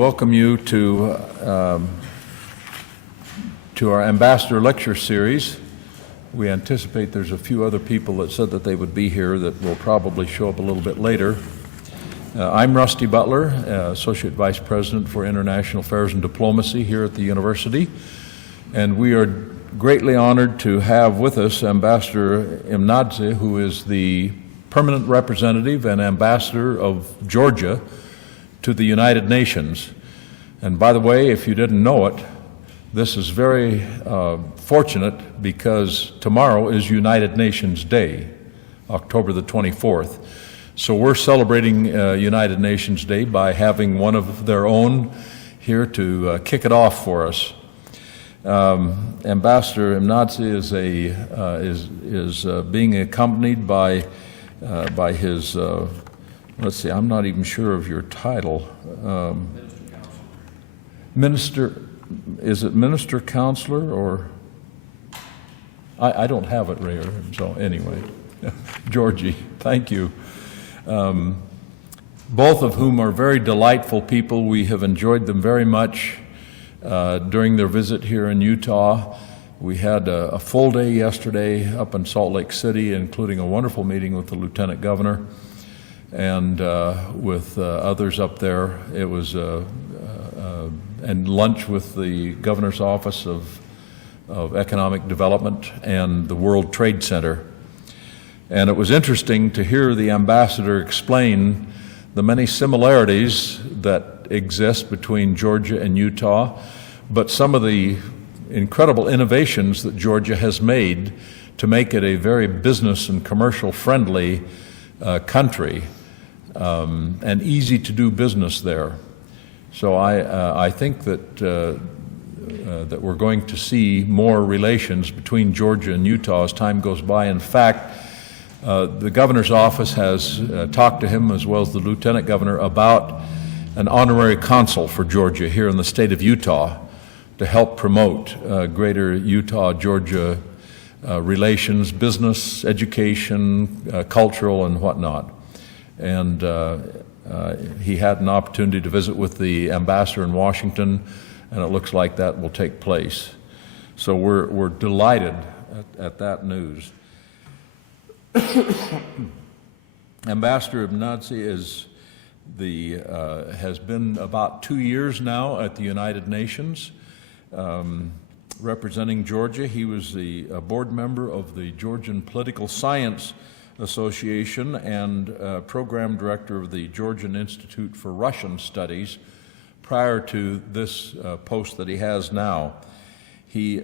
welcome you to our Ambassador Lecture Series. We anticipate there's a few other people that said that they would be here that will probably show up a little bit later. I'm Rusty Butler, Associate Vice President for International Affairs and Diplomacy here at the university, and we are greatly honored to have with us Ambassador Imnadze, who is the permanent representative and ambassador of Georgia to the United Nations. And by the way, if you didn't know it, this is very fortunate because tomorrow is United Nations Day, October the 24th. So we're celebrating United Nations Day by having one of their own here to kick it off for us. Ambassador Imnadze is being accompanied by his let's see, I'm not even sure of your title. Minister, is it Minister Counselor or? I don't have it right here, so anyway. Georgie, thank you. Both of whom are very delightful people. We have enjoyed them very much during their visit here in Utah. We had a full day yesterday up in Salt Lake City, including a wonderful meeting with the Lieutenant Governor and with others up there. It was and lunch with the Governor's Office of Economic Development and the World Trade Center. And it was interesting to hear the ambassador explain the many similarities that exist between Georgia and Utah, but some of the incredible innovations that Georgia has made to make it a very business and commercial friendly country and easy to do business there. So I think that that we're going to see more relations between Georgia and Utah as time goes by. In fact, the governor's office has talked to him, as well as the lieutenant governor, about an honorary consul for Georgia here in the state of Utah to help promote greater Utah-Georgia relations, business, education, cultural, and whatnot. And he had an opportunity to visit with the ambassador in Washington, and it looks like that will take place. So we're delighted at that news. Ambassador Imnadze has been about 2 years now at the United Nations, representing Georgia. He was the board member of the Georgian Political Science Association and program director of the Georgian Institute for Russian Studies prior to this post that he has now. He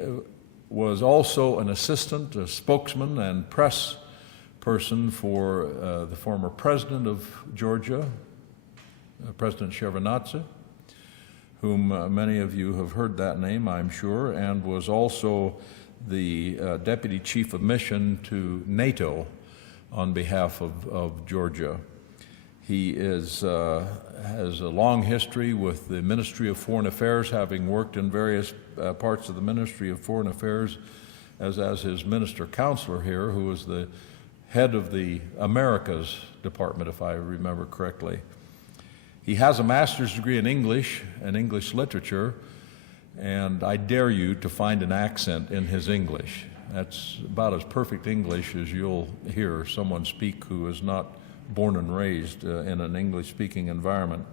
was also an assistant, a spokesman, and press person for the former president of Georgia, President Shevardnadze, whom many of you have heard that name, I'm sure, and was also the deputy chief of mission to NATO on behalf of Georgia. He has a long history with the Ministry of Foreign Affairs, having worked in various parts of the Ministry of Foreign Affairs as his minister counselor here, who was the head of the Americas Department, if I remember correctly. He has a master's degree in English and English literature, and I dare you to find an accent in his English. That's about as perfect English as you'll hear someone speak who is not born and raised in an English-speaking environment.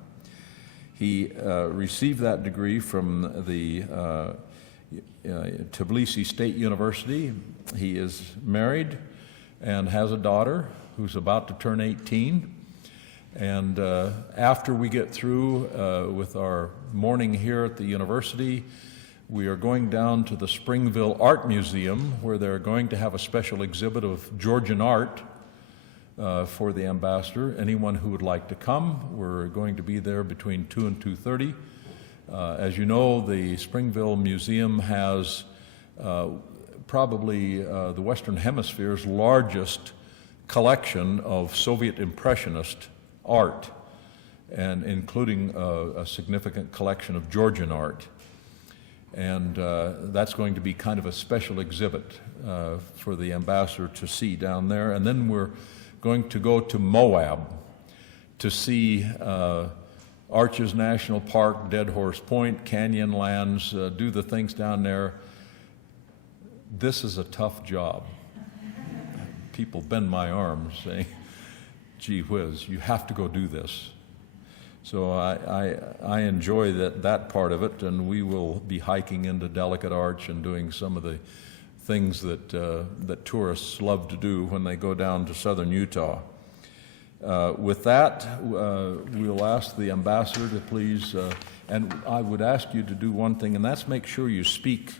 He received that degree from the Tbilisi State University. He is married and has a daughter who's about to turn 18. And after we get through with our morning here at the university, we are going down to the Springville Art Museum, where they're going to have a special exhibit of Georgian art for the ambassador. Anyone who would like to come, we're going to be there between 2 and 2:30. As you know, the Springville Museum has probably the Western Hemisphere's largest collection of Soviet Impressionist art, and including a significant collection of Georgian art. And that's going to be kind of a special exhibit for the ambassador to see down there. And then we're going to go to Moab to see Arches National Park, Dead Horse Point, Canyonlands, do the things down there. This is a tough job. People bend my arms saying, gee whiz, you have to go do this. So I enjoy that part of it, and we will be hiking into Delicate Arch and doing some of the things that tourists love to do when they go down to southern Utah. With that, we'll ask the ambassador to please, and I would ask you to do one thing, and that's make sure you speak,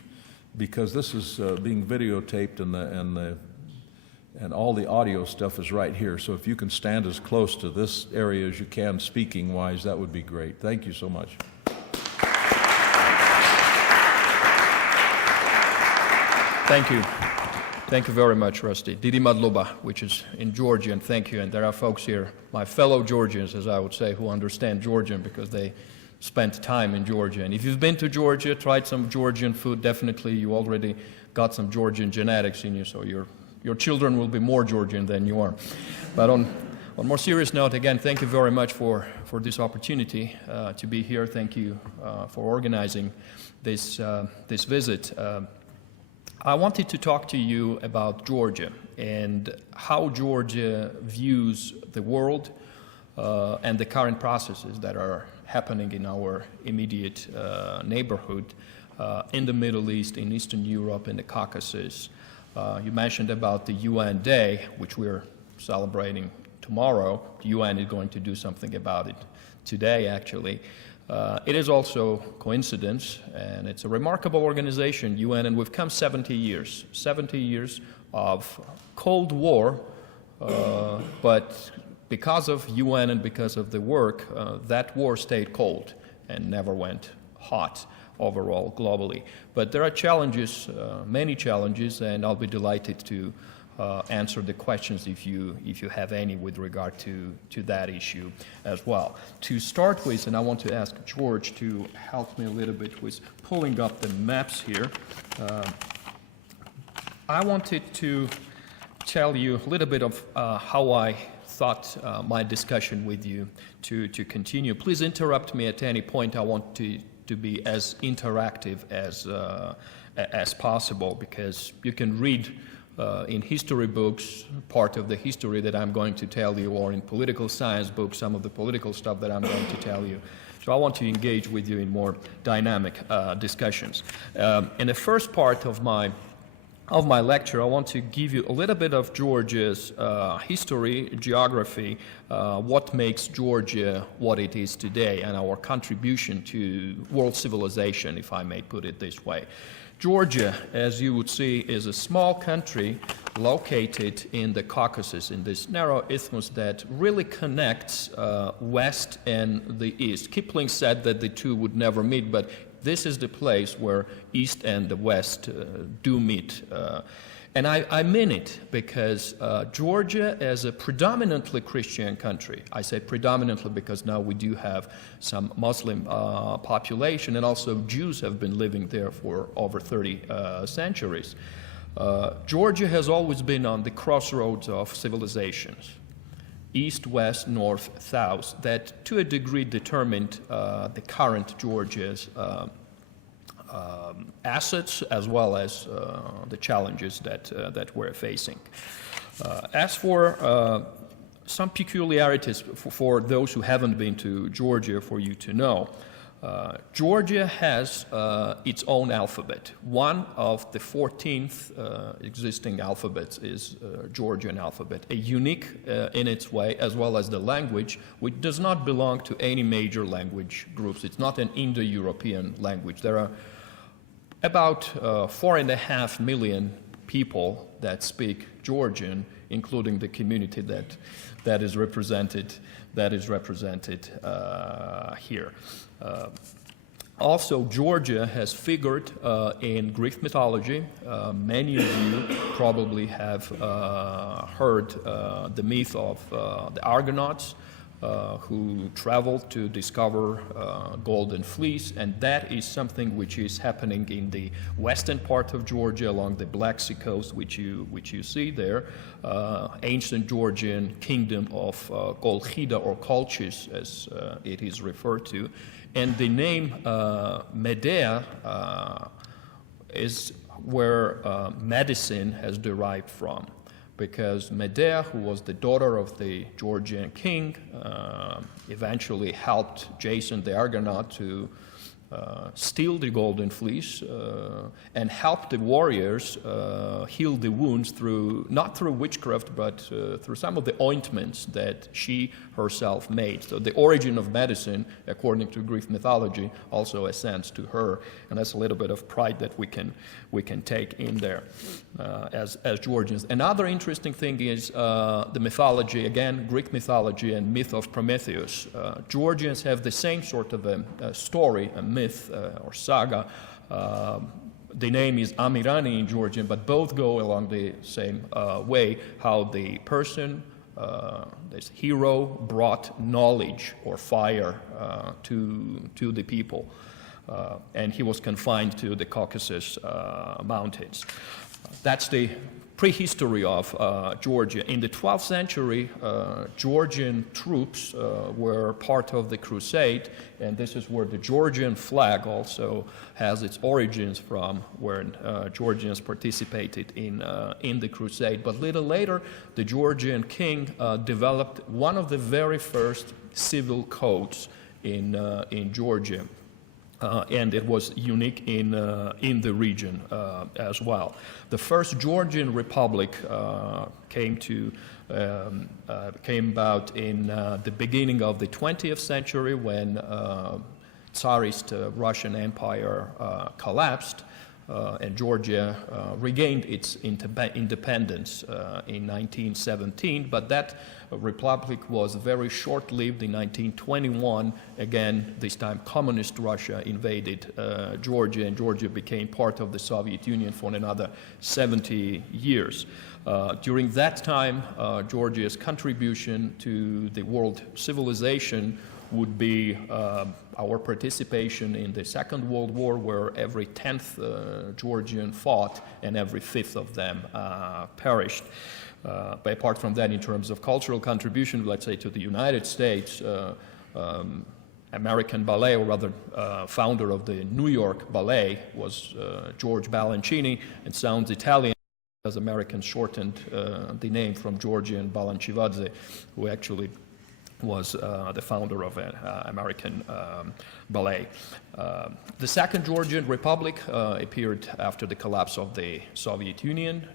because this is being videotaped, and all the audio stuff is right here. So if you can stand as close to this area as you can, speaking-wise, that would be great. Thank you so much. Thank you. Thank you very much, Rusty. Didi Madluba, which is in Georgian, thank you. And there are folks here, my fellow Georgians, as I would say, who understand Georgian because they spent time in Georgia. And if you've been to Georgia, tried some Georgian food, definitely you already got some Georgian genetics in you, so your children will be more Georgian than you are. But on more serious note, again, thank you very much for this opportunity to be here. Thank you for organizing this visit. I wanted to talk to you about Georgia and how Georgia views the world and the current processes that are happening in our immediate neighborhood, in the Middle East, in Eastern Europe, in the Caucasus. You mentioned about the UN Day, which we're celebrating tomorrow. The UN is going to do something about it today, actually. It is also coincidence, and it's a remarkable organization, UN, and we've come 70 years of Cold War, but because of UN and because of the work, that war stayed cold and never went hot overall globally. But there are challenges, many challenges, and I'll be delighted to answer the questions if you have any with regard to that issue as well. To start with, and I want to ask George to help me a little bit with pulling up the maps here. I wanted to tell you a little bit of how I thought my discussion with you to continue. Please interrupt me at any point. I want to be as interactive as possible, because you can read in history books part of the history that I'm going to tell you, or in political science books some of the political stuff that I'm going to tell you. So I want to engage with you in more dynamic discussions. In the first part of my lecture, I want to give you a little bit of Georgia's history, geography, what makes Georgia what it is today, and our contribution to world civilization, if I may put it this way. Georgia, as you would see, is a small country located in the Caucasus, in this narrow isthmus that really connects West and the East. Kipling said that the two would never meet, but this is the place where East and the West do meet. And I mean it, because Georgia is a predominantly Christian country. I say predominantly because now we do have some Muslim population, and also Jews have been living there for over 30 centuries. Georgia has always been on the crossroads of civilizations, east, west, north, south, that to a degree determined the current Georgia's assets as well as the challenges that we're facing. As for some peculiarities for those who haven't been to Georgia, for you to know, Georgia has its own alphabet. One of the 14th existing alphabets is Georgian alphabet, a unique in its way, as well as the language, which does not belong to any major language groups. It's not an Indo-European language. There are about 4.5 million people that speak Georgian, including the community that is represented here. Also, Georgia has figured in Greek mythology. Many of you probably have heard the myth of the Argonauts. who traveled to discover Golden Fleece, and that is something which is happening in the western part of Georgia along the Black Sea coast, which you see there. Ancient Georgian kingdom of Kolchida or Colchis, as it is referred to. And the name Medea is where medicine has derived from, because Medea, who was the daughter of the Georgian king, eventually helped Jason the Argonaut to steal the Golden Fleece and help the warriors heal the wounds not through witchcraft, but through some of the ointments that she herself made. So the origin of medicine, according to Greek mythology, also ascends to her, and that's a little bit of pride that we can take in there as Georgians. Another interesting thing is the mythology, again, Greek mythology and myth of Prometheus. Georgians have the same sort of a story, a myth or saga. The name is Amirani in Georgian, but both go along the same way, how the person, this hero, brought knowledge or fire to the people. And he was confined to the Caucasus Mountains. That's the prehistory of Georgia. In the 12th century, Georgian troops were part of the crusade, and this is where the Georgian flag also has its origins from, where Georgians participated in the crusade. But little later, the Georgian king developed one of the very first civil codes in Georgia. And it was unique in the region as well. The first Georgian Republic came about in the beginning of the 20th century when Tsarist Russian Empire collapsed, and Georgia regained its independence in 1917, but that republic was very short-lived. In 1921, again, this time communist Russia invaded Georgia, and Georgia became part of the Soviet Union for another 70 years. During that time, Georgia's contribution to the world civilization would be our participation in the Second World War, where every 10th Georgian fought and every 5th of them perished. But apart from that, in terms of cultural contribution, let's say to the United States, American ballet, or rather founder of the New York Ballet, was George Balanchine, and sounds Italian, as Americans shortened the name from Georgian Balanchivadze, who actually was the founder of an American ballet. The Second Georgian Republic appeared after the collapse of the Soviet Union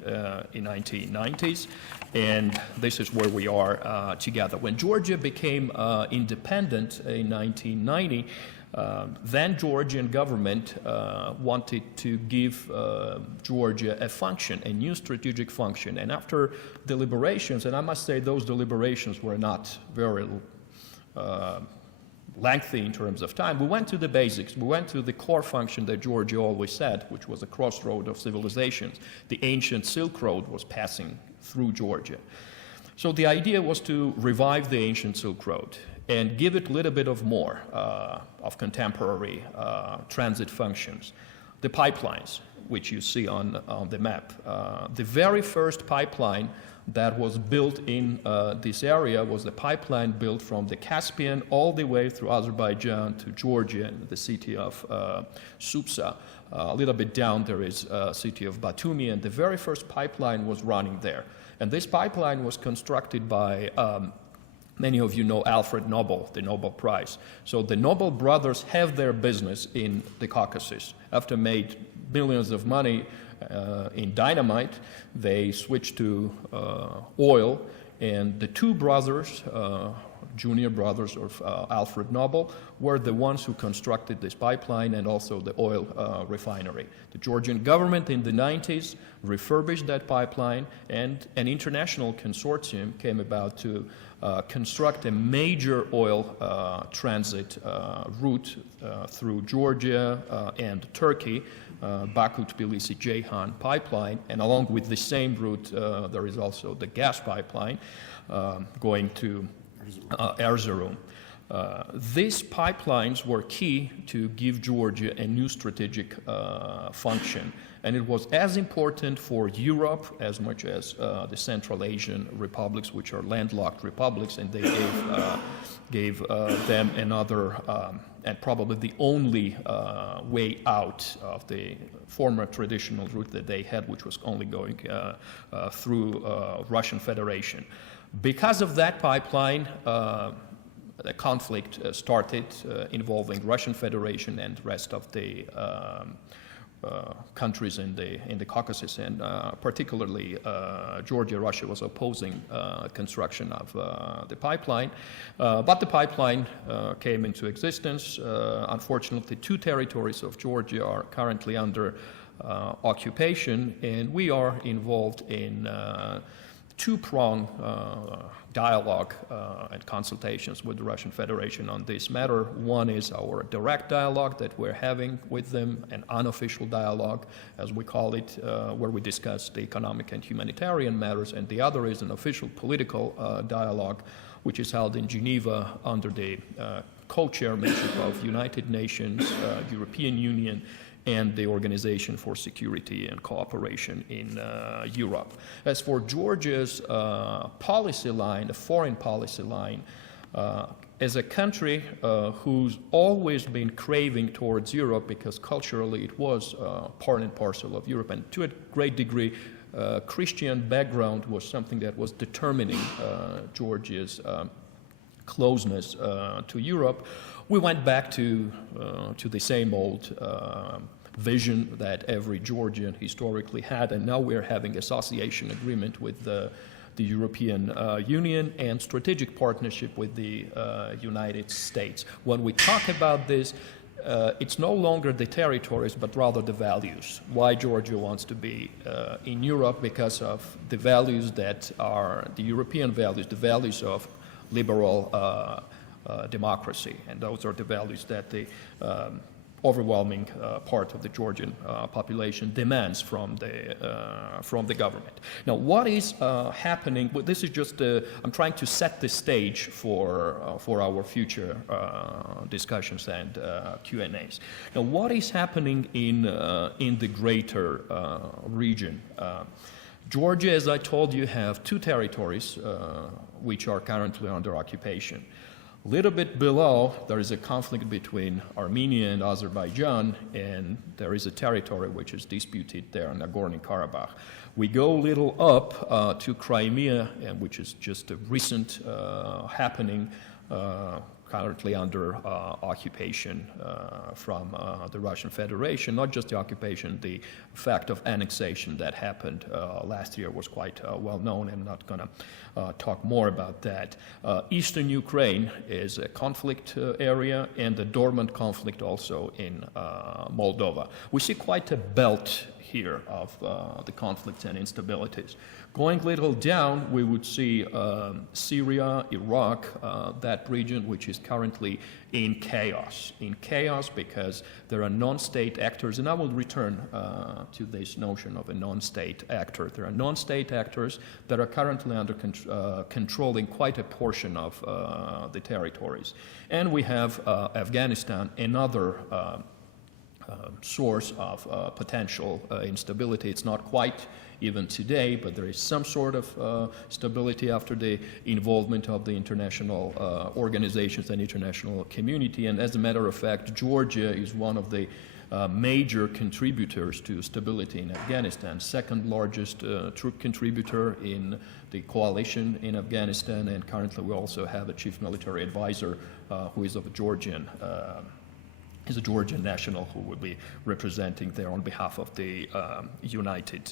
in 1990s, and this is where we are together. When Georgia became independent in 1990, then Georgian government wanted to give Georgia a function, a new strategic function. And after deliberations, and I must say those deliberations were not very lengthy in terms of time, we went to the basics. We went to the core function that Georgia always said, which was a crossroad of civilizations. The ancient Silk Road was passing through Georgia. So the idea was to revive the ancient Silk Road and give it a little bit of more of contemporary transit functions. The pipelines, which you see on the map. The very first pipeline that was built in this area was the pipeline built from the Caspian all the way through Azerbaijan to Georgia and the city of Supsa. A little bit down there is a city of Batumi, and the very first pipeline was running there. And this pipeline was constructed by many of you know Alfred Nobel, the Nobel Prize. So the Nobel brothers have their business in the Caucasus. After made millions of money in dynamite, they switched to oil, and the two brothers, junior brothers of Alfred Nobel, were the ones who constructed this pipeline and also the oil refinery. The Georgian government in the 90s refurbished that pipeline, and an international consortium came about to construct a major oil transit route through Georgia and Turkey, Baku-Tbilisi-Ceyhan pipeline, and along with the same route there is also the gas pipeline going to Erzurum. These pipelines were key to give Georgia a new strategic function, and it was as important for Europe as much as the Central Asian republics, which are landlocked republics, and they gave them another and probably the only way out of the former traditional route that they had, which was only going through Russian Federation. Because of that pipeline, the conflict started involving Russian Federation and the rest of the countries in the Caucasus, and particularly Georgia. Russia was opposing construction of the pipeline, but the pipeline came into existence. Unfortunately, 2 territories of Georgia are currently under occupation, and we are involved in two-pronged dialogue and consultations with the Russian Federation on this matter. One is our direct dialogue that we're having with them, an unofficial dialogue, as we call it, where we discuss the economic and humanitarian matters, and the other is an official political dialogue, which is held in Geneva under the co-chairmanship of United Nations, European Union, and the Organization for Security and Cooperation in Europe. As for Georgia's policy line, the foreign policy line, as a country who's always been craving towards Europe, because culturally it was part and parcel of Europe, and to a great degree Christian background was something that was determining Georgia's closeness to Europe, we went back to the same old vision that every Georgian historically had, and now we're having association agreement with the European Union and strategic partnership with the United States. When we talk about this, it's no longer the territories, but rather the values. Why Georgia wants to be in Europe? Because of the values that are the European values, the values of liberal democracy, and those are the values that the overwhelming part of the Georgian population demands from the government. Now, what is happening? Well, this is just I'm trying to set the stage for our future discussions and Q&As. Now, what is happening in the greater region? Georgia, as I told you, have 2 territories which are currently under occupation. A little bit below, there is a conflict between Armenia and Azerbaijan, and there is a territory which is disputed there, Nagorno-Karabakh. We go a little up to Crimea, which is just a recent happening, currently under occupation from the Russian Federation. Not just the occupation, the fact of annexation that happened last year was quite well known. I'm not going to talk more about that. Eastern Ukraine is a conflict area, and a dormant conflict also in Moldova. We see quite a belt here of the conflicts and instabilities. Going a little down, we would see Syria, Iraq, that region which is currently in chaos. In chaos because there are non-state actors, and I will return to this notion of a non-state actor. There are non-state actors that are currently under controlling quite a portion of the territories. And we have Afghanistan, another source of potential instability. It's not quite even today, but there is some sort of stability after the involvement of the international organizations and international community. And as a matter of fact, Georgia is one of the major contributors to stability in Afghanistan, second largest troop contributor in the coalition in Afghanistan, and currently we also have a chief military advisor who is of a Georgian is a Georgian national who will be representing there on behalf of the United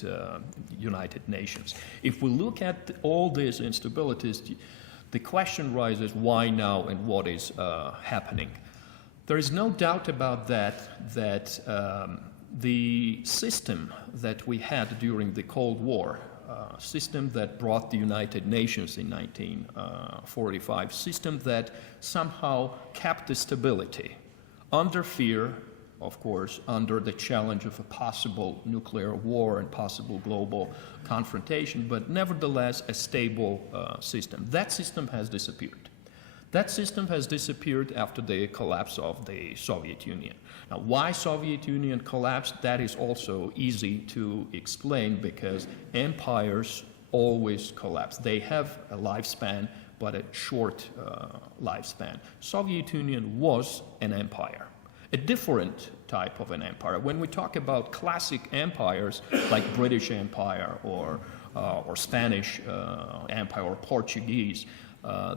Nations. If we look at all these instabilities, the question rises, why now and what is happening? There is no doubt about that the system that we had during the Cold War, system that brought the United Nations in 1945, system that somehow kept the stability, under fear, of course, under the challenge of a possible nuclear war and possible global confrontation, but nevertheless a stable system. That system has disappeared. That system has disappeared after the collapse of the Soviet Union. Now, why Soviet Union collapsed, that is also easy to explain, because empires always collapse. They have a lifespan, but a short lifespan. Soviet Union was an empire, a different type of an empire. When we talk about classic empires like British Empire or Spanish Empire or Portuguese,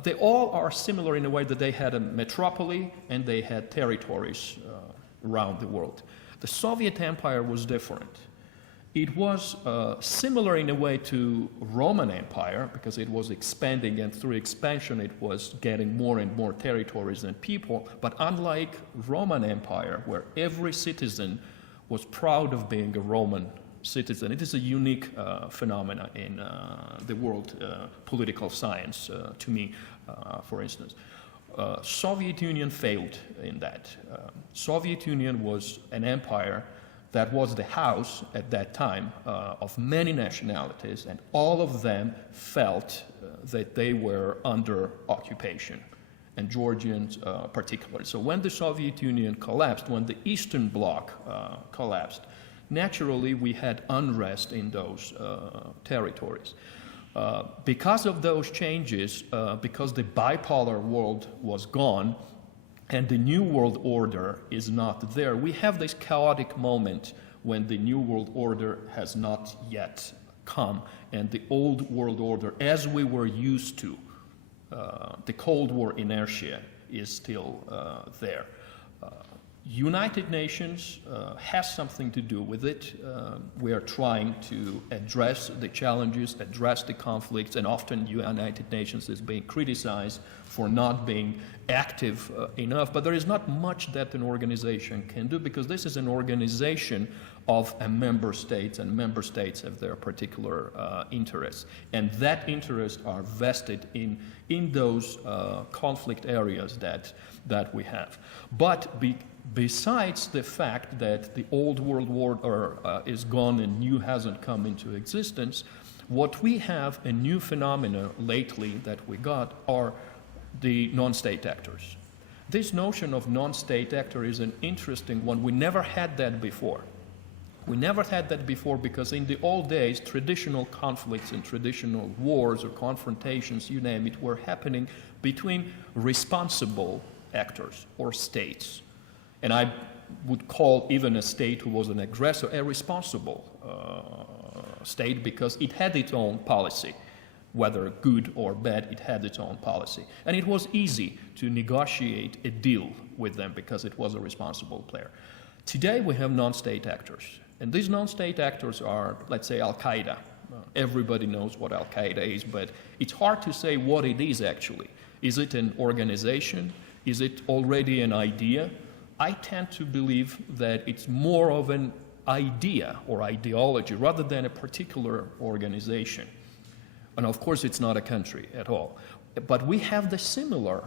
they all are similar in a way that they had a metropolis and they had territories around the world. The Soviet Empire was different. It was similar in a way to Roman Empire, because it was expanding, and through expansion it was getting more and more territories and people. But unlike Roman Empire, where every citizen was proud of being a Roman citizen, it is a unique phenomenon in the world political science, to me, for instance. Soviet Union failed in that. Soviet Union was an empire that was the house at that time of many nationalities, and all of them felt that they were under occupation, and Georgians particularly. So when the Soviet Union collapsed, when the Eastern Bloc collapsed, naturally we had unrest in those territories. Because of those changes, because the bipolar world was gone, and the New World Order is not there, we have this chaotic moment when the New World Order has not yet come, and the Old World Order, as we were used to, the Cold War inertia is still there. United Nations has something to do with it. We are trying to address the challenges, address the conflicts, and often United Nations is being criticized for not being active enough. But there is not much that an organization can do, because this is an organization of a member states, and member states have their particular interests. And that interests are vested in those conflict areas that we have. But besides the fact that the old world order is gone and new hasn't come into existence, what we have, a new phenomena lately that we got, are the non-state actors. This notion of non-state actor is an interesting one. We never had that before. We never had that before because in the old days, traditional conflicts and traditional wars or confrontations, you name it, were happening between responsible actors or states. And I would call even a state who was an aggressor a responsible state, because it had its own policy. Whether good or bad, it had its own policy. And it was easy to negotiate a deal with them because it was a responsible player. Today we have non-state actors. And these non-state actors are, let's say, Al-Qaeda. Everybody knows what Al-Qaeda is, but it's hard to say what it is actually. Is it an organization? Is it already an idea? I tend to believe that it's more of an idea or ideology rather than a particular organization. And of course, it's not a country at all. But we have the similar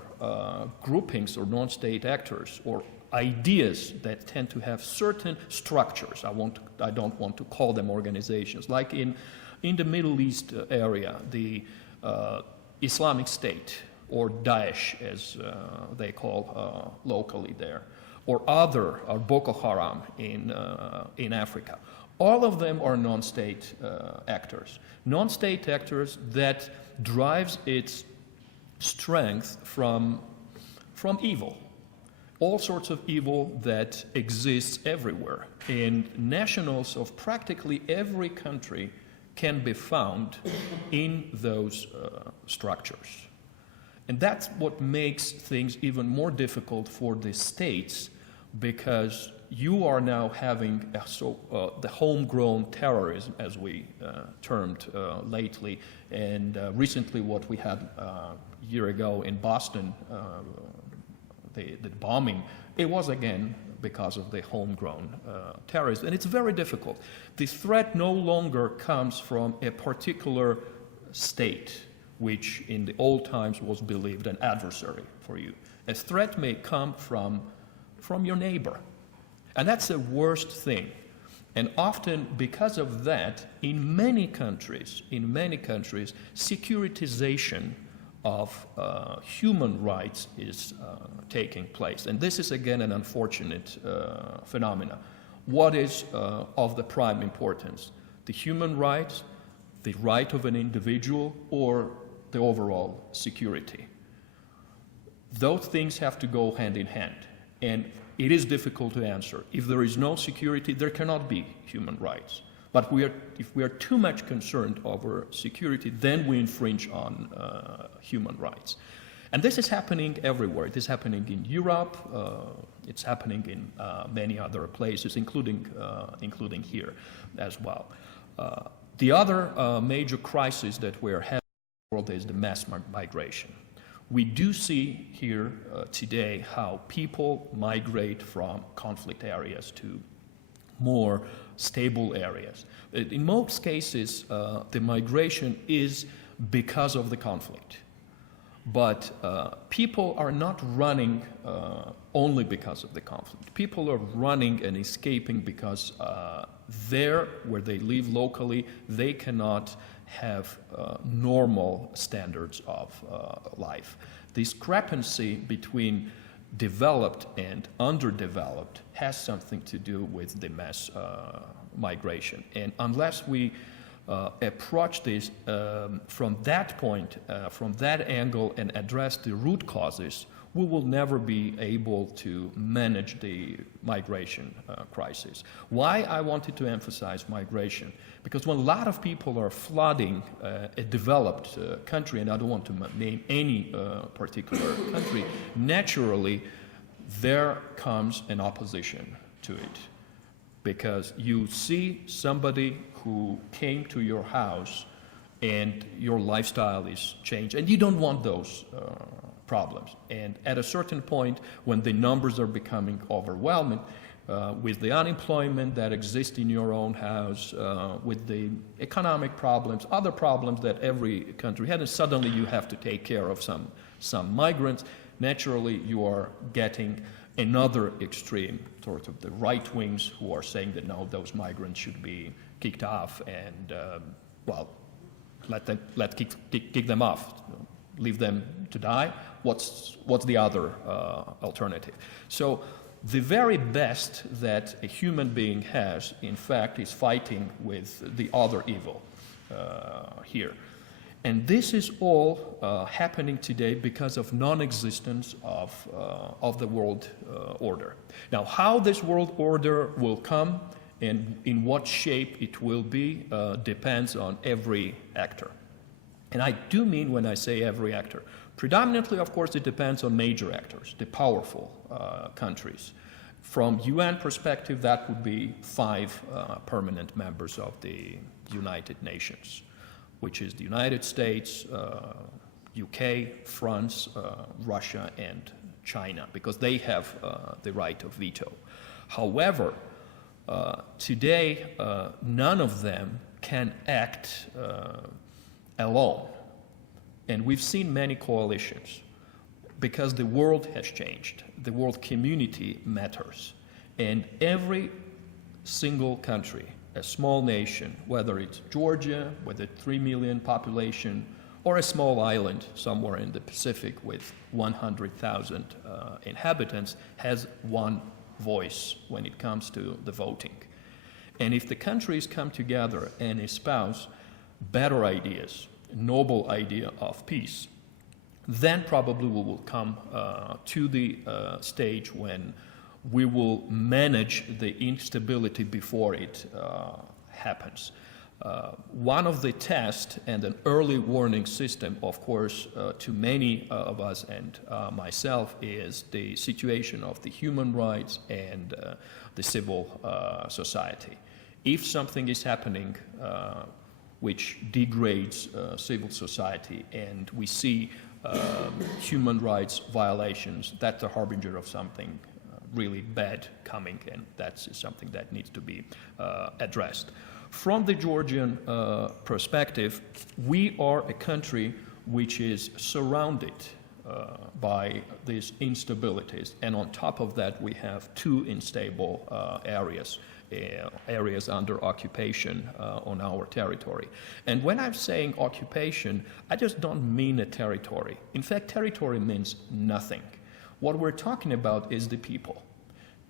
groupings or non-state actors or ideas that tend to have certain structures. I don't want to call them organizations. Like in the Middle East area, the Islamic State, or Daesh as they call locally there, or Boko Haram in Africa. All of them are non-state actors. Non-state actors that drives its strength from evil. All sorts of evil that exists everywhere. And nationals of practically every country can be found in those structures. And that's what makes things even more difficult for the states, because you are now having the homegrown terrorism, as we termed lately, and recently what we had a year ago in Boston, the bombing, it was again because of the homegrown terrorism. And it's very difficult. The threat no longer comes from a particular state, which in the old times was believed an adversary for you. A threat may come from your neighbor. And that's the worst thing. And often because of that, in many countries, securitization of human rights is taking place. And this is again an unfortunate phenomenon. What is of the prime importance? The human rights, the right of an individual, or the overall security? Those things have to go hand in hand, and it is difficult to answer. If there is no security, there cannot be human rights. But if we are too much concerned over security, then we infringe on human rights. And this is happening everywhere. It is happening in Europe. It's happening in many other places, including here as well. The other major crisis that we're having in the world is the mass migration. We do see here today how people migrate from conflict areas to more stable areas. In most cases, the migration is because of the conflict. But people are not running only because of the conflict. People are running and escaping because there, where they live locally, they cannot have normal standards of life. Discrepancy between developed and underdeveloped has something to do with the mass migration. And unless we approach this from that point, from that angle, and address the root causes, we will never be able to manage the migration crisis. Why I wanted to emphasize migration? Because when a lot of people are flooding a developed country, and I don't want to name any particular country, naturally there comes an opposition to it. Because you see somebody who came to your house and your lifestyle is changed, and you don't want those problems. And at a certain point, when the numbers are becoming overwhelming, with the unemployment that exists in your own house, with the economic problems, other problems that every country has, and suddenly you have to take care of some migrants, naturally you are getting another extreme, sort of the right wings who are saying that no, those migrants should be kicked off and, well, kick them off, leave them to die. What's the other alternative? So the very best that a human being has, in fact, is fighting with the other evil here. And this is all happening today because of non-existence of the world order. Now, how this world order will come and in what shape it will be depends on every actor. And I do mean when I say every actor. Predominantly, of course, it depends on major actors, the powerful countries. From UN perspective, that would be 5 permanent members of the United Nations, which is the United States, UK, France, Russia, and China, because they have the right of veto. However, today, none of them can act alone. And we've seen many coalitions because the world has changed. The world community matters. And every single country, a small nation, whether it's Georgia with a 3 million population or a small island somewhere in the Pacific with 100,000 inhabitants, has one voice when it comes to the voting. And if the countries come together and espouse better ideas, noble idea of peace, then probably we will come to the stage when we will manage the instability before it happens. One of the tests and an early warning system, of course, to many of us and myself, is the situation of the human rights and the civil society. If something is happening which degrades civil society, and we see human rights violations, that's a harbinger of something really bad coming, and that's something that needs to be addressed. From the Georgian perspective, we are a country which is surrounded by these instabilities. And on top of that, we have two unstable areas under occupation on our territory. And when I'm saying occupation, I just don't mean a territory. In fact, territory means nothing. What we're talking about is the people.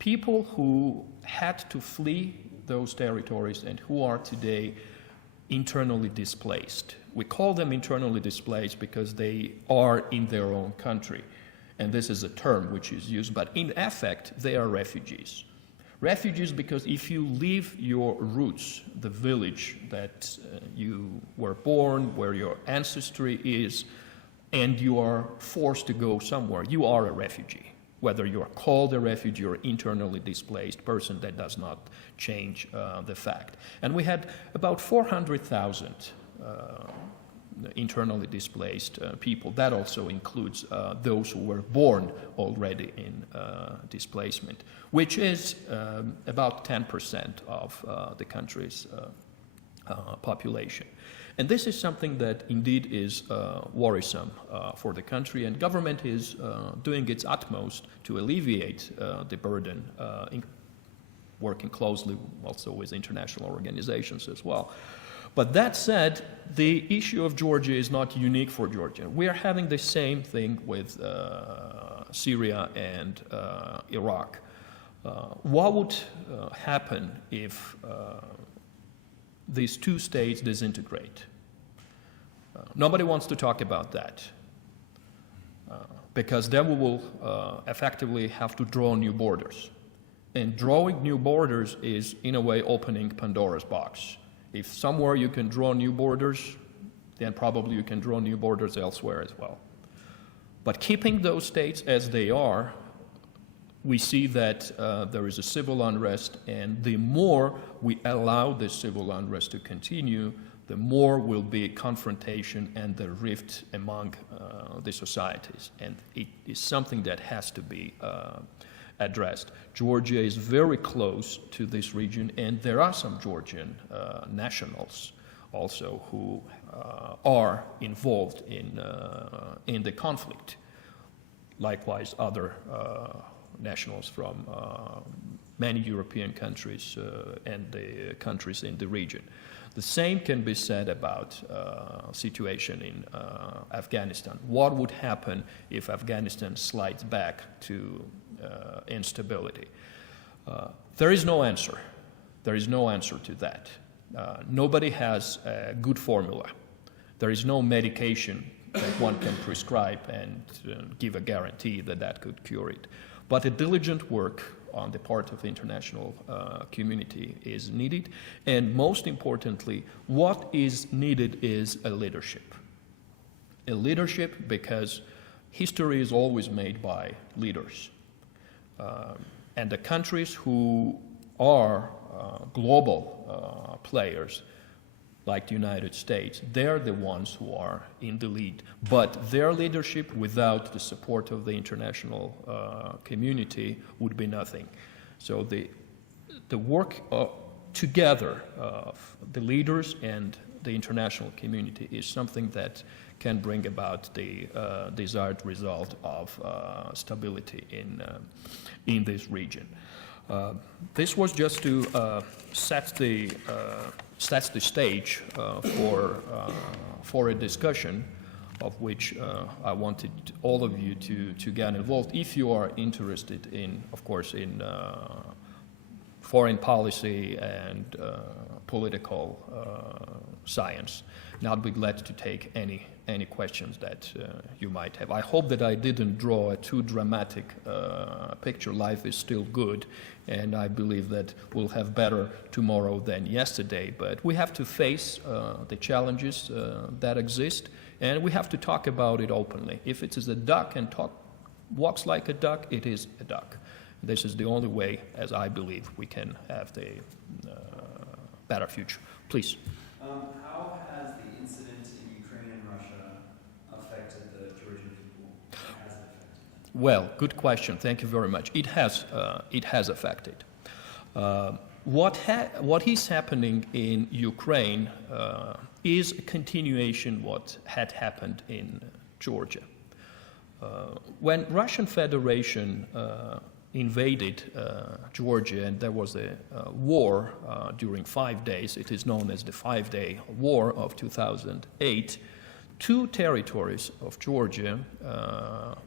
People who had to flee those territories and who are today internally displaced. We call them internally displaced because they are in their own country. And this is a term which is used, but in effect, they are refugees. Refugees because if you leave your roots, the village that you were born, where your ancestry is, and you are forced to go somewhere, you are a refugee. Whether you are called a refugee or internally displaced person, that does not change the fact. And we had about 400,000 internally displaced people. That also includes those who were born already in displacement, which is about 10% of the country's population. And this is something that indeed is worrisome for the country, and government is doing its utmost to alleviate the burden, working closely also with international organizations as well. But that said, the issue of Georgia is not unique for Georgia. We are having the same thing with Syria and Iraq. What would happen if these two states disintegrate? Nobody wants to talk about that because then we will effectively have to draw new borders. And drawing new borders is, in a way, opening Pandora's box. If somewhere you can draw new borders, then probably you can draw new borders elsewhere as well. But keeping those states as they are, we see that there is a civil unrest, and the more we allow this civil unrest to continue, the more will be confrontation and the rift among the societies. And it is something that has to be addressed. Georgia is very close to this region, and there are some Georgian nationals also who are involved in the conflict. Likewise, other nationals from many European countries and the countries in the region. The same can be said about situation in Afghanistan. What would happen if Afghanistan slides back to instability? There is no answer. There is no answer to that. Nobody has a good formula. There is no medication that one can prescribe and give a guarantee that that could cure it. But a diligent work on the part of the international community is needed. And most importantly, what is needed is a leadership. A leadership because history is always made by leaders. And the countries who are global players, like the United States, they're the ones who are in the lead. But their leadership without the support of the international community would be nothing. So the work together of the leaders and the international community is something that can bring about the desired result of stability in this region. This was just to set the stage for a discussion of which I wanted all of you to get involved if you are interested in, of course, in foreign policy and political science. And I'll be glad to take any questions that you might have. I hope that I didn't draw a too dramatic picture. Life is still good, and I believe that we'll have better tomorrow than yesterday. But we have to face the challenges that exist, and we have to talk about it openly. If it is a duck and walks like a duck, it is a duck. This is the only way, as I believe, we can have the better future. Please. How has the incident in Ukraine and Russia affected the Georgian people? How has it affected them? Well, good question. Thank you very much. It has affected. What is happening in Ukraine is a continuation what had happened in Georgia. When Russian Federation invaded Georgia, and there was a war during 5 days, it is known as the 5-Day War of 2008, 2 territories of Georgia,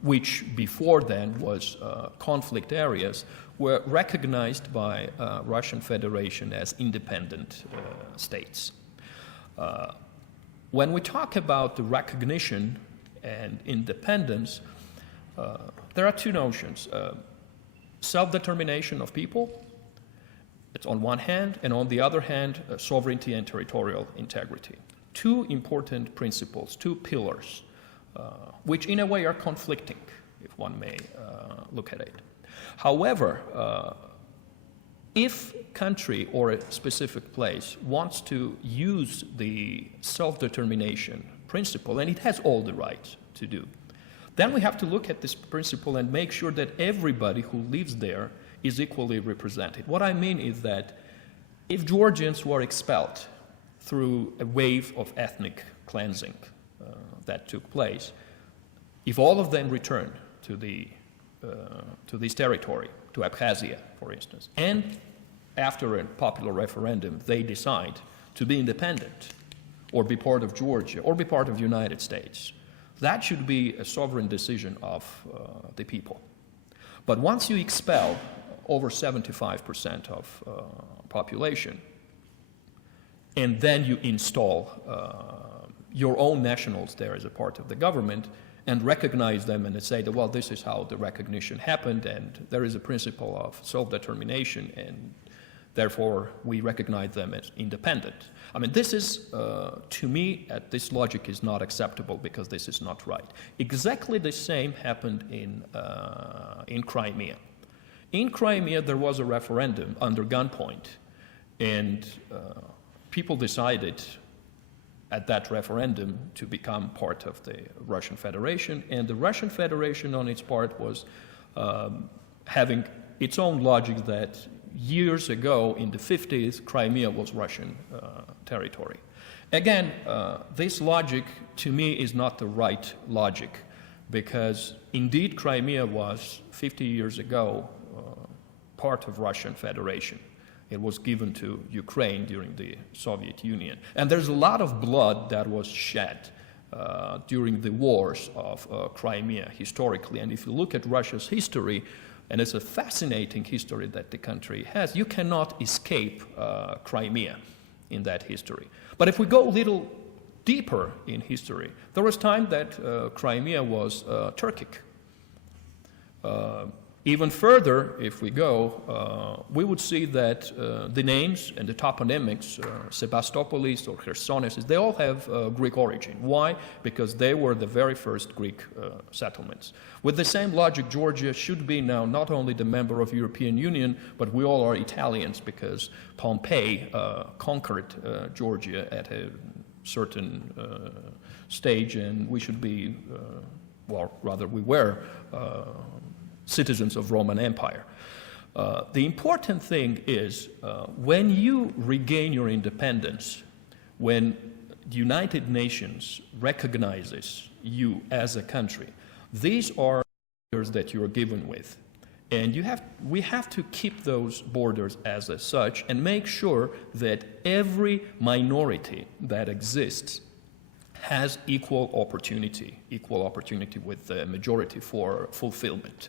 which before then was conflict areas, were recognized by Russian Federation as independent states. When we talk about the recognition and independence, there are 2 notions. Self-determination of people, it's on one hand, and on the other hand, sovereignty and territorial integrity. 2 important principles, 2 pillars, which in a way are conflicting, if one may look at it. However, if country or a specific place wants to use the self-determination principle, and it has all the right to do, then we have to look at this principle and make sure that everybody who lives there is equally represented. What I mean is that if Georgians were expelled through a wave of ethnic cleansing that took place, if all of them returned to this territory, to Abkhazia, for instance, and after a popular referendum they decide to be independent or be part of Georgia or be part of the United States, that should be a sovereign decision of the people. But once you expel over 75% of population, and then you install your own nationals there as a part of the government and recognize them and say that, well, this is how the recognition happened, and there is a principle of self-determination, and therefore we recognize them as independent. I mean, this is, to me, this logic is not acceptable because this is not right. Exactly the same happened in Crimea. In Crimea, there was a referendum under gunpoint, and people decided at that referendum to become part of the Russian Federation, and the Russian Federation on its part was having its own logic that years ago, in the 50s, Crimea was Russian territory. Again, this logic, to me, is not the right logic, because indeed Crimea was, 50 years ago, part of Russian Federation. It was given to Ukraine during the Soviet Union. And there's a lot of blood that was shed during the wars of Crimea historically. And if you look at Russia's history, and it's a fascinating history that the country has, you cannot escape Crimea in that history. But if we go a little deeper in history, there was time that Crimea was Turkic. Even further, if we go, we would see that the names and the toponymics, Sebastopolis or Chersonesus, they all have Greek origin. Why? Because they were the very first Greek settlements. With the same logic, Georgia should be now not only the member of the European Union, but we all are Italians because Pompey conquered Georgia at a certain stage, and we should be, well, rather we were, citizens of Roman Empire. The important thing is when you regain your independence, when the United Nations recognizes you as a country, these are borders that you are given with. And we have to keep those borders as such and make sure that every minority that exists has equal opportunity with the majority for fulfillment.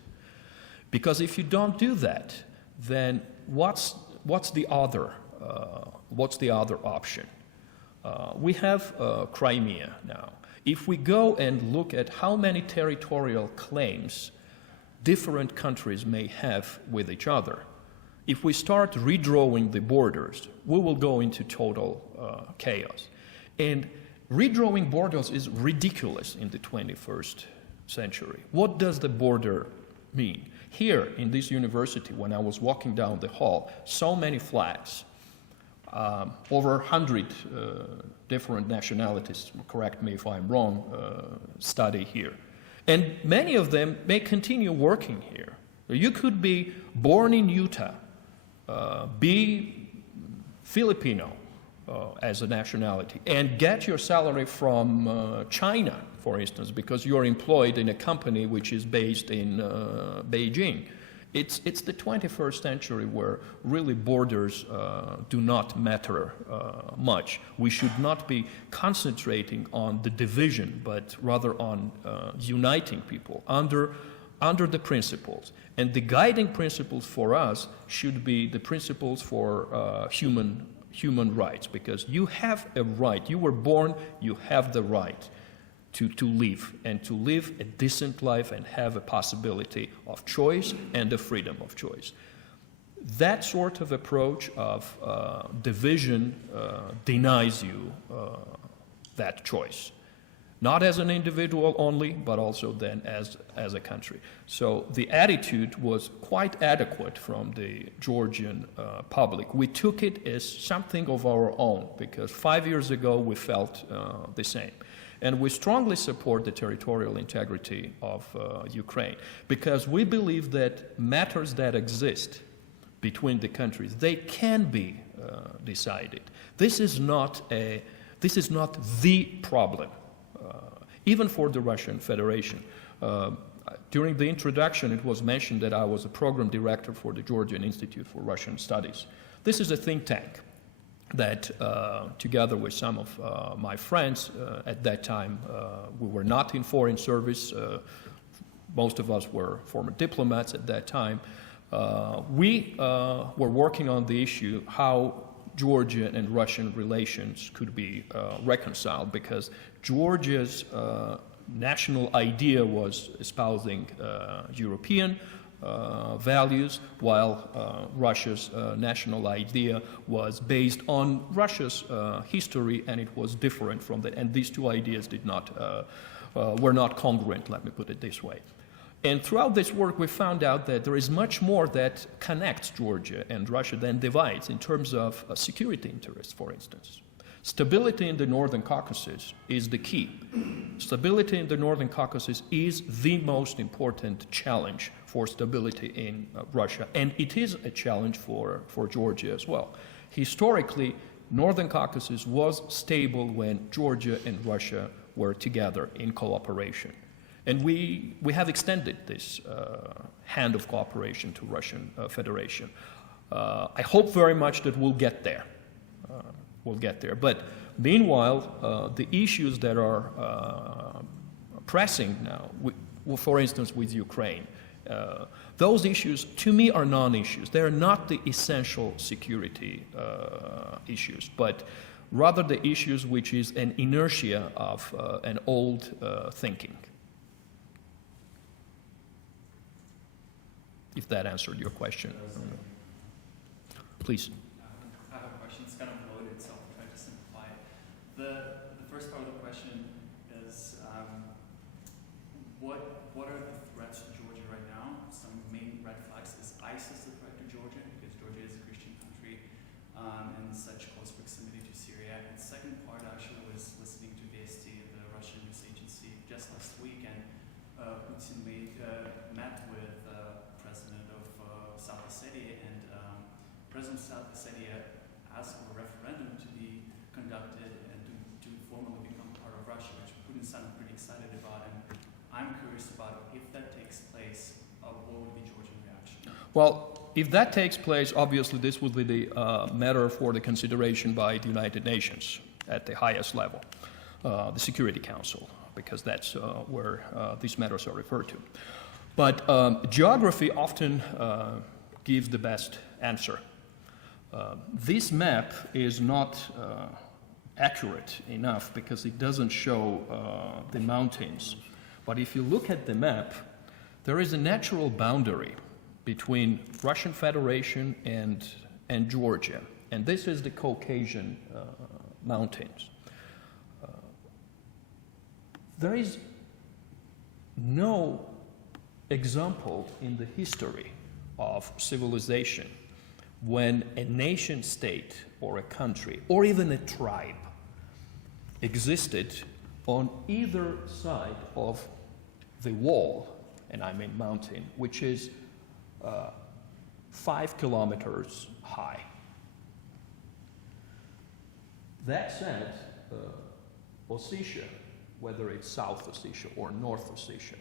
Because if you don't do that, then what's the other option? We have Crimea now. If we go and look at how many territorial claims different countries may have with each other, if we start redrawing the borders, we will go into total chaos. And redrawing borders is ridiculous in the 21st century. What does the border mean? Here in this university, when I was walking down the hall, so many flags, over 100 different nationalities, correct me if I'm wrong, study here. And many of them may continue working here. You could be born in Utah, be Filipino, as a nationality and get your salary from China, for instance, because you're employed in a company which is based in Beijing. It's the 21st century where really borders do not matter much. We should not be concentrating on the division, but rather on uniting people under the principles. And the guiding principles for us should be the principles for human rights, because you have a right. You were born, you have the right to live, and to live a decent life and have a possibility of choice and the freedom of choice. That sort of approach of division denies you that choice, not as an individual only, but also then as a country. So the attitude was quite adequate from the Georgian public. We took it as something of our own, because 5 years ago we felt the same. And we strongly support the territorial integrity of Ukraine, because we believe that matters that exist between the countries, they can be decided. This is not the problem, even for the Russian Federation. During the introduction, it was mentioned that I was a program director for the Georgian Institute for Russian Studies. This is a think tank that, together with some of my friends at that time, we were not in foreign service. Most of us were former diplomats at that time. We were working on the issue how Georgian and Russian relations could be reconciled, because Georgia's national idea was espousing European values, while Russia's national idea was based on Russia's history, and it was different from that. And these two ideas were not congruent, let me put it this way. And throughout this work, we found out that there is much more that connects Georgia and Russia than divides, in terms of security interests, for instance. Stability in the Northern Caucasus is the key. Stability in the Northern Caucasus is the most important challenge for stability in Russia, and it is a challenge for Georgia as well. Historically, Northern Caucasus was stable when Georgia and Russia were together in cooperation. And we have extended this hand of cooperation to Russian Federation. I hope very much that we'll get there. But meanwhile, the issues that are pressing now, for instance, with Ukraine, those issues, to me, are non-issues. They are not the essential security issues, but rather the issues which is an inertia of an old thinking. If that answered your question. Please. I have a question. It's kind of loaded, so I'll try to simplify it. The first part of the question is, what are the threats to Georgia right now? Some main red flags. Is ISIS a threat to Georgia? Because Georgia is a Christian country and such close proximity to Syria. And the second part, actually, was listening to VST, the Russian news agency, just last week, and Putin met with President of South Ossetia, and President of South Ossetia asked for a referendum to be conducted and to formally become part of Russia, which Putin sounded pretty excited about. And I'm curious about if that takes place, what would be Georgian reaction? Well, if that takes place, obviously this would be the matter for the consideration by the United Nations at the highest level, the Security Council, because that's where these matters are referred to. But geography often gives the best answer. This map is not accurate enough because it doesn't show the mountains. But if you look at the map, there is a natural boundary between Russian Federation and Georgia. And this is the Caucasian mountains. There is no example in the history of civilization when a nation state or a country or even a tribe existed on either side of the wall, and I mean mountain, which is 5 kilometers high. That said, Ossetia, whether it's South Ossetia or North Ossetia,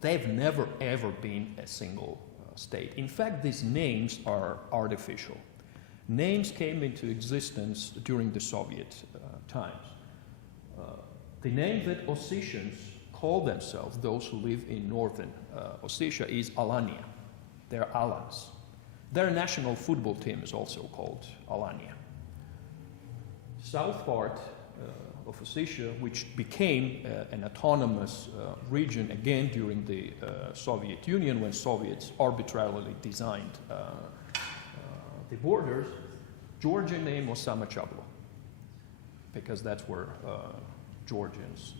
they've never ever been a single state. In fact, these names are artificial. Names came into existence during the Soviet times. The name that Ossetians call themselves, those who live in northern Ossetia, is Alania. They're Alans. Their national football team is also called Alania. South part of Ossetia, which became an autonomous region again during the Soviet Union, when Soviets arbitrarily designed the borders, Georgian name was Samachablo, because that's where Georgians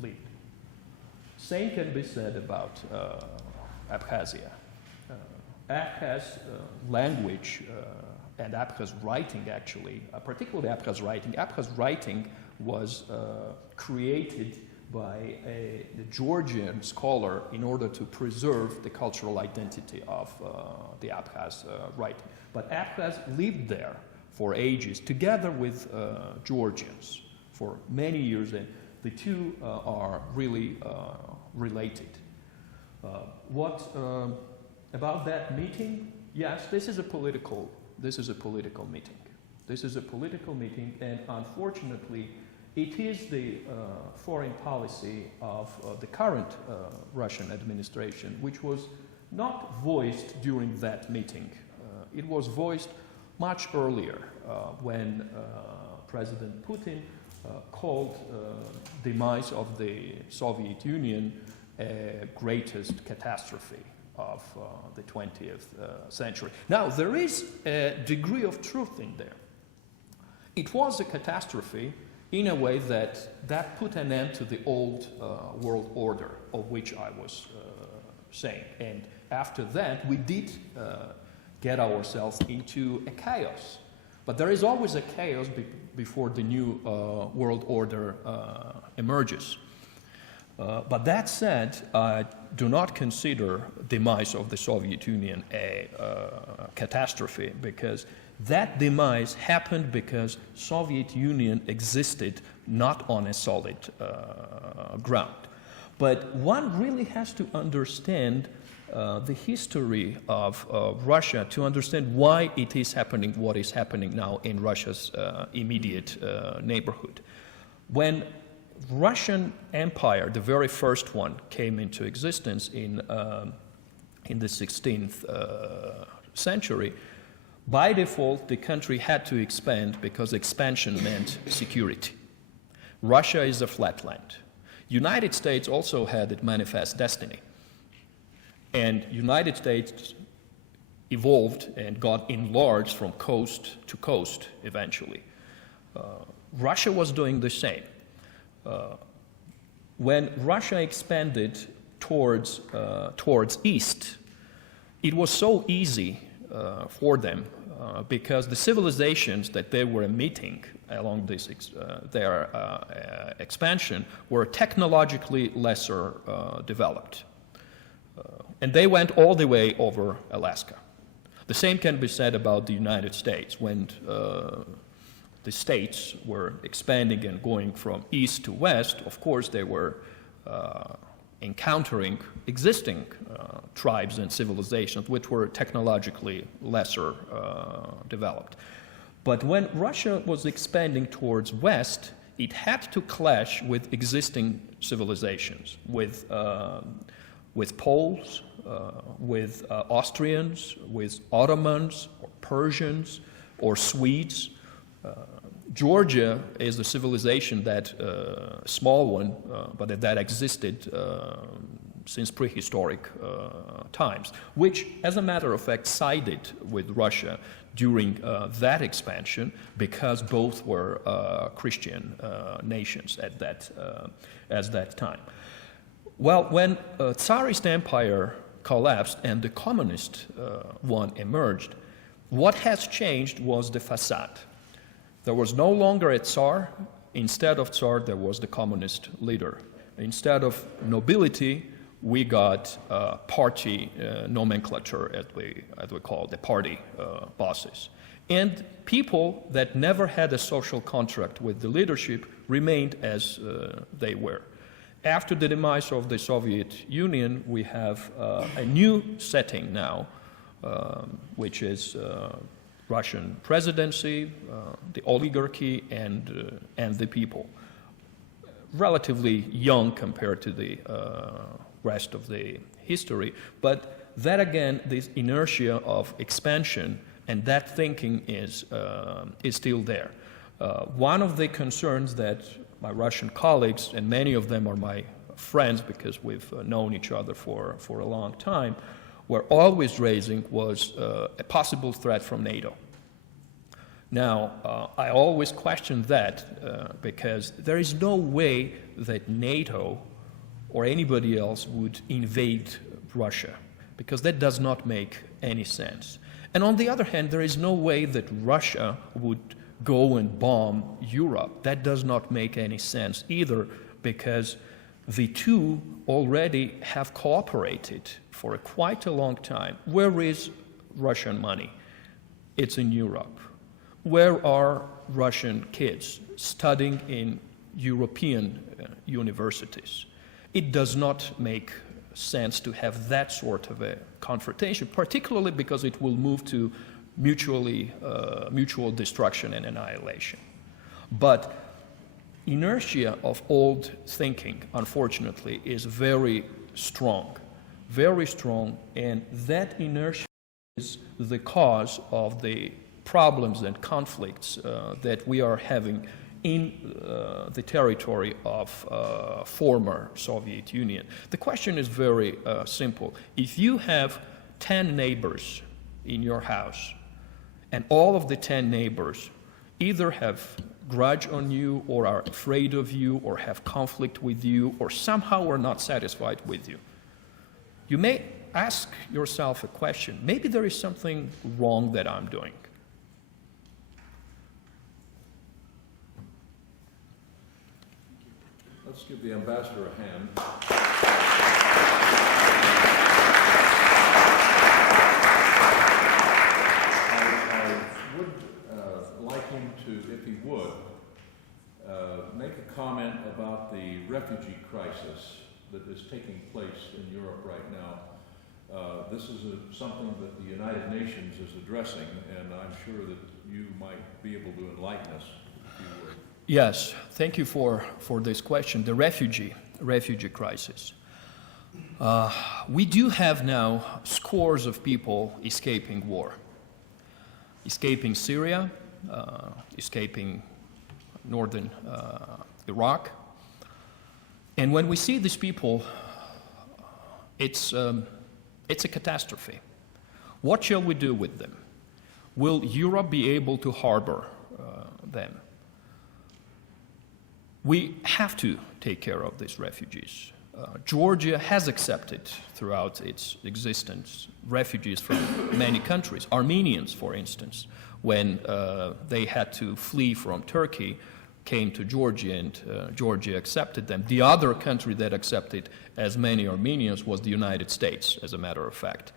lived. Same can be said about Abkhazia. Abkhaz language and Abkhaz writing, actually, particularly Abkhaz writing was created by the Georgian scholar in order to preserve the cultural identity of the Abkhaz writing. But Abkhaz lived there for ages, together with Georgians for many years, and the two are really related. What about that meeting? Yes, this is a political meeting. This is a political meeting, and unfortunately, it is the foreign policy of the current Russian administration, which was not voiced during that meeting. It was voiced much earlier when President Putin called demise of the Soviet Union a greatest catastrophe of the 20th century. Now, there is a degree of truth in there. It was a catastrophe in a way that put an end to the old world order of which I was saying. And after that, we did get ourselves into a chaos. But there is always a chaos before the new world order emerges. But that said, I do not consider demise of the Soviet Union a catastrophe, because that demise happened because Soviet Union existed not on a solid ground. But one really has to understand the history of Russia to understand why it is happening what is happening now in Russia's immediate neighborhood. When Russian Empire, the very first one, came into existence in the 16th century, by default, the country had to expand because expansion meant security. Russia is a flatland. United States also had its manifest destiny. And United States evolved and got enlarged from coast to coast eventually. Russia was doing the same. When Russia expanded towards east, it was so easy for them because the civilizations that they were meeting along this their expansion were technologically lesser developed. And they went all the way over Alaska. The same can be said about the United States. When the states were expanding and going from east to west, of course they were encountering existing tribes and civilizations which were technologically lesser developed. But when Russia was expanding towards west, it had to clash with existing civilizations, with Poles, with Austrians, with Ottomans, or Persians, or Swedes. Georgia is a civilization that, small one, but that existed since prehistoric times, which, as a matter of fact, sided with Russia during that expansion because both were Christian nations at that time. Well, when Tsarist Empire collapsed and the communist one emerged, what has changed was the facade. There was no longer a Tsar. Instead of Tsar, there was the communist leader. Instead of nobility, we got party nomenclature, as we call the party bosses. And people that never had a social contract with the leadership remained as they were. After the demise of the Soviet Union, we have a new setting now, which is Russian presidency, the oligarchy, and the people. Relatively young compared to the rest of the history, but that again, this inertia of expansion and that thinking is still there. One of the concerns that my Russian colleagues, and many of them are my friends because we've known each other for a long time, were always raising was a possible threat from NATO. Now, I always question that because there is no way that NATO or anybody else would invade Russia, because that does not make any sense. And on the other hand, there is no way that Russia would go and bomb Europe. That does not make any sense either, because the two already have cooperated for quite a long time. Where is Russian money? It's in Europe. Where are Russian kids studying in European universities? It does not make sense to have that sort of a confrontation, particularly because it will move to mutual destruction and annihilation. But inertia of old thinking, unfortunately, is very strong, and that inertia is the cause of the problems and conflicts that we are having in the territory of former Soviet Union. The question is very simple. If you have 10 neighbors in your house, and all of the 10 neighbors either have grudge on you, or are afraid of you, or have conflict with you, or somehow are not satisfied with you, you may ask yourself a question. Maybe there is something wrong that I'm doing. Let's give the ambassador a hand. I would like him to, if he would, make a comment about the refugee crisis that is taking place in Europe right now. This is something that the United Nations is addressing, and I'm sure that you might be able to enlighten us, if you would. Yes, thank you for this question, the refugee crisis. We do have now scores of people escaping war, escaping Syria, escaping northern Iraq. And when we see these people, it's a catastrophe. What shall we do with them? Will Europe be able to harbor them? We have to take care of these refugees. Georgia has accepted throughout its existence refugees from many countries. Armenians, for instance, when they had to flee from Turkey, came to Georgia, and Georgia accepted them. The other country that accepted as many Armenians was the United States, as a matter of fact.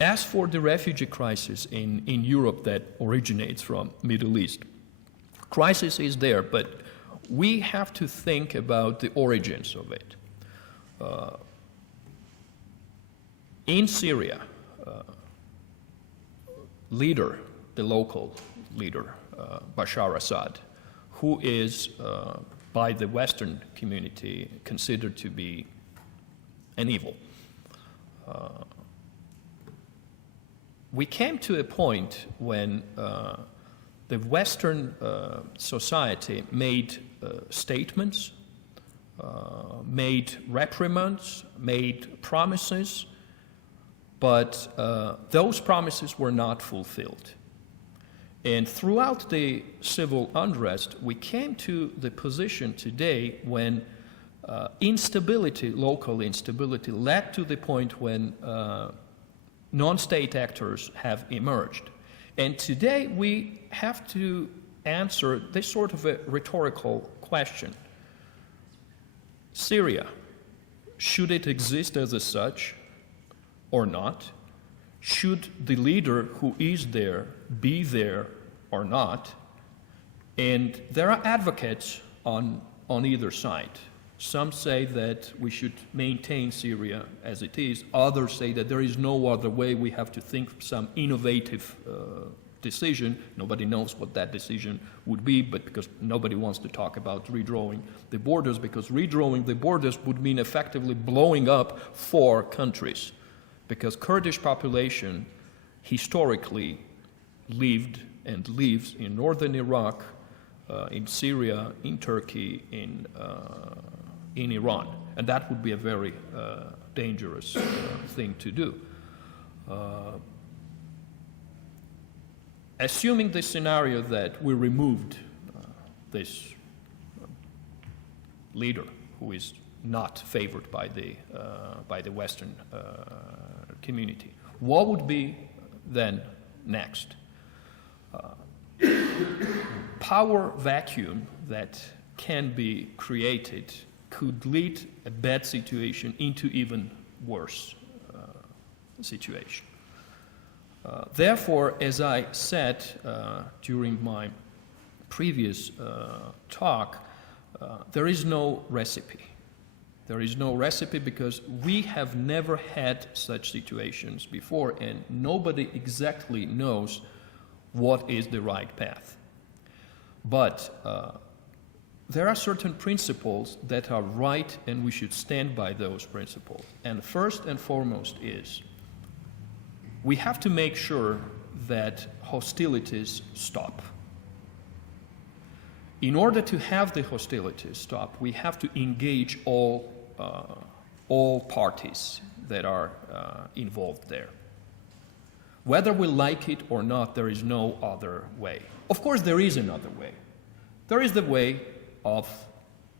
As for the refugee crisis in Europe that originates from Middle East, crisis is there, but we have to think about the origins of it. In Syria, the local leader, Bashar Assad, who is by the Western community considered to be an evil. We came to a point when the Western society made statements, made reprimands, made promises, but those promises were not fulfilled. And throughout the civil unrest, we came to the position today when local instability, led to the point when non-state actors have emerged. And today we have to answer this sort of a rhetorical question. Syria, should it exist as such or not? should the leader who is there be there or not? And there are advocates on either side. Some say that we should maintain Syria as it is. Others say that there is no other way. We have to think some innovative decision. Nobody knows what that decision would be, but because nobody wants to talk about redrawing the borders, because redrawing the borders would mean effectively blowing up 4 countries, because Kurdish population historically lived and lives in northern Iraq, in Syria, in Turkey, in Iran, and that would be a very dangerous thing to do. Assuming the scenario that we removed this leader who is not favored by the Western community, what would be then next? Power vacuum that can be created could lead a bad situation into even worse situation. Therefore, as I said during my previous talk, there is no recipe. There is no recipe because we have never had such situations before, and nobody exactly knows what is the right path. But there are certain principles that are right, and we should stand by those principles. And first and foremost is we have to make sure that hostilities stop. In order to have the hostilities stop, we have to engage all parties that are involved there. Whether we like it or not, there is no other way. Of course, there is another way. There is the way of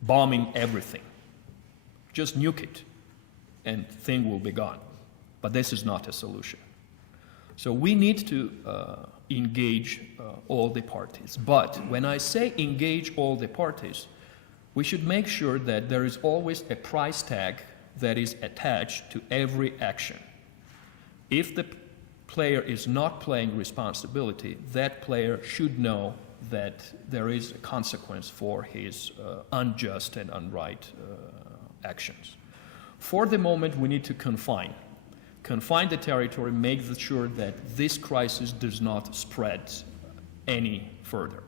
bombing everything. Just nuke it, and thing will be gone. But this is not a solution. So we need to engage all the parties. But when I say engage all the parties, we should make sure that there is always a price tag that is attached to every action. If the player is not playing responsibility, that player should know that there is a consequence for his unjust and unright actions. For the moment, we need to confine the territory, make sure that this crisis does not spread any further.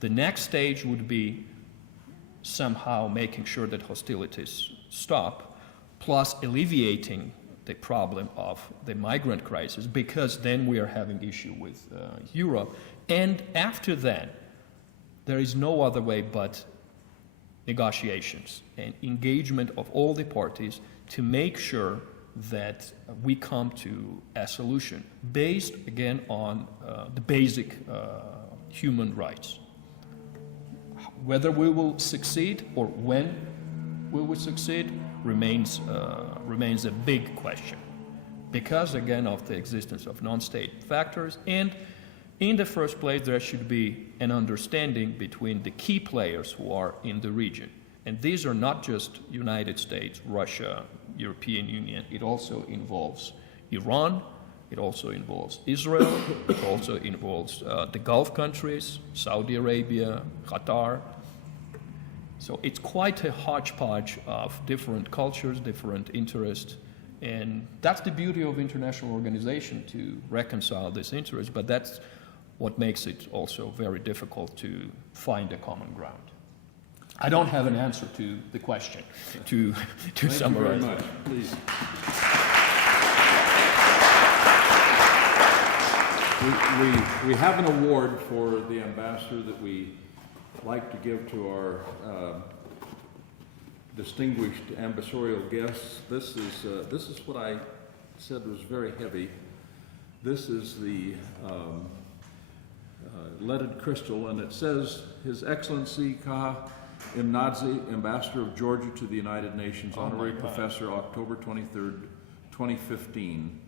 The next stage would be somehow making sure that hostilities stop, plus alleviating the problem of the migrant crisis, because then we are having issue with Europe. And after that, there is no other way but negotiations and engagement of all the parties to make sure that we come to a solution based, again, on the basic human rights. Whether we will succeed or when we will succeed remains a big question because, again, of the existence of non-state factors. And in the first place, there should be an understanding between the key players who are in the region. And these are not just United States, Russia, European Union. It also involves Iran. It also involves Israel. It also involves the Gulf countries, Saudi Arabia, Qatar. So it's quite a hodgepodge of different cultures, different interests. And that's the beauty of international organization, to reconcile this interest. But that's what makes it also very difficult to find a common ground. I don't have an answer to the question, to summarize. Thank you very much. Please. We have an award for the ambassador that we like to give to our distinguished ambassadorial guests. This is what I said was very heavy. This is the leaded crystal, and it says, His Excellency Kaha Imnadze, Ambassador of Georgia to the United Nations, Honorary Professor, October 23rd, 2015.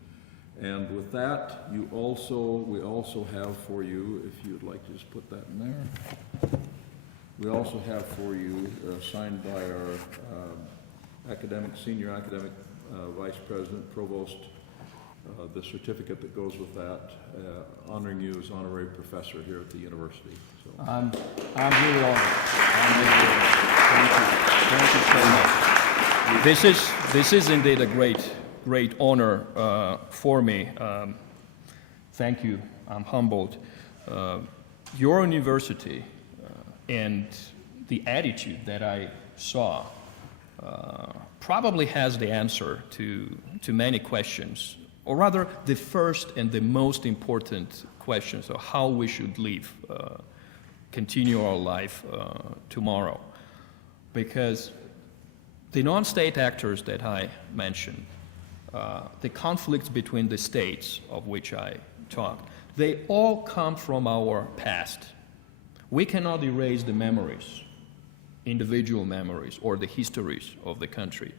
And with that, we also have for you, if you'd like to just put that in there, we also have for you, signed by our senior academic vice president, provost, the certificate that goes with that, honoring you as honorary professor here at the university. So. I'm really honored. Thank you so much. This is indeed a great honor for me. Thank you. I'm humbled. Your university and the attitude that I saw probably has the answer to many questions, or rather the first and the most important questions of how we should live, continue our life tomorrow. Because the non-state actors that I mentioned, the conflicts between the states of which I talked, they all come from our past. We cannot erase the memories, individual memories, or the histories of the country,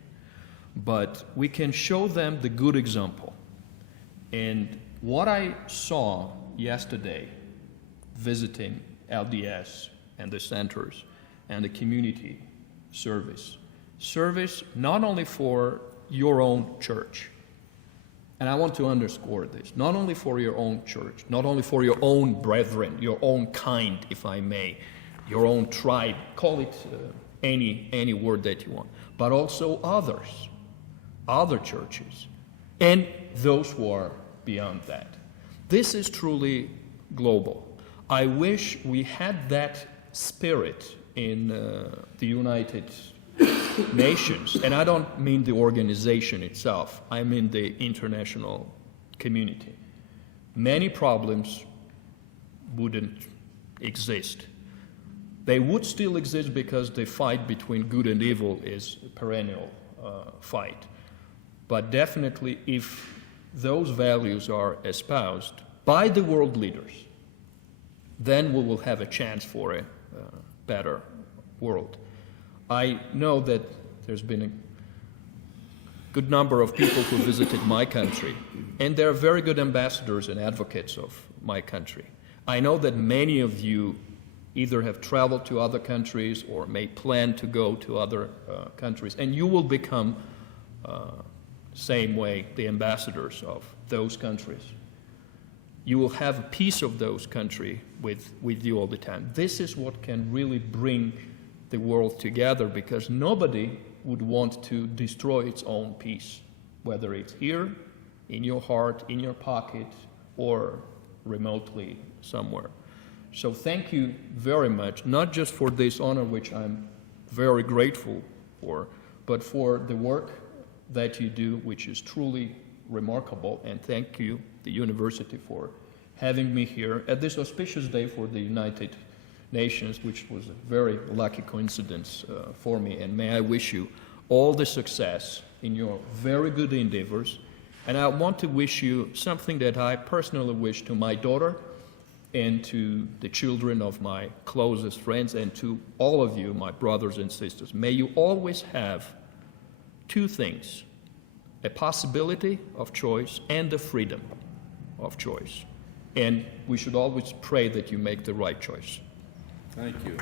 but we can show them the good example. And what I saw yesterday, visiting LDS and the centers and the community service not only for your own church, and I want to underscore this, not only for your own church, not only for your own brethren, your own kind, if I may, your own tribe, call it any word that you want, but also others, other churches, and those who are beyond that. This is truly global. I wish we had that spirit in the United Nations, and I don't mean the organization itself, I mean the international community. Many problems wouldn't exist. They would still exist because the fight between good and evil is a perennial fight. But definitely, if those values are espoused by the world leaders, then we will have a chance for a better world. I know that there's been a good number of people who visited my country, and they're very good ambassadors and advocates of my country. I know that many of you either have traveled to other countries or may plan to go to other countries, and you will become, same way, the ambassadors of those countries. You will have a piece of those countries with you all the time. This is what can really bring the world together, because nobody would want to destroy its own peace, whether it's here, in your heart, in your pocket, or remotely somewhere. So thank you very much, not just for this honor, which I'm very grateful for, but for the work that you do, which is truly remarkable. And thank you, the university, for having me here at this auspicious day for the United Nations, which was a very lucky coincidence for me. And may I wish you all the success in your very good endeavors. And I want to wish you something that I personally wish to my daughter and to the children of my closest friends and to all of you, my brothers and sisters. May you always have two things: a possibility of choice and the freedom of choice. And we should always pray that you make the right choice. Thank you.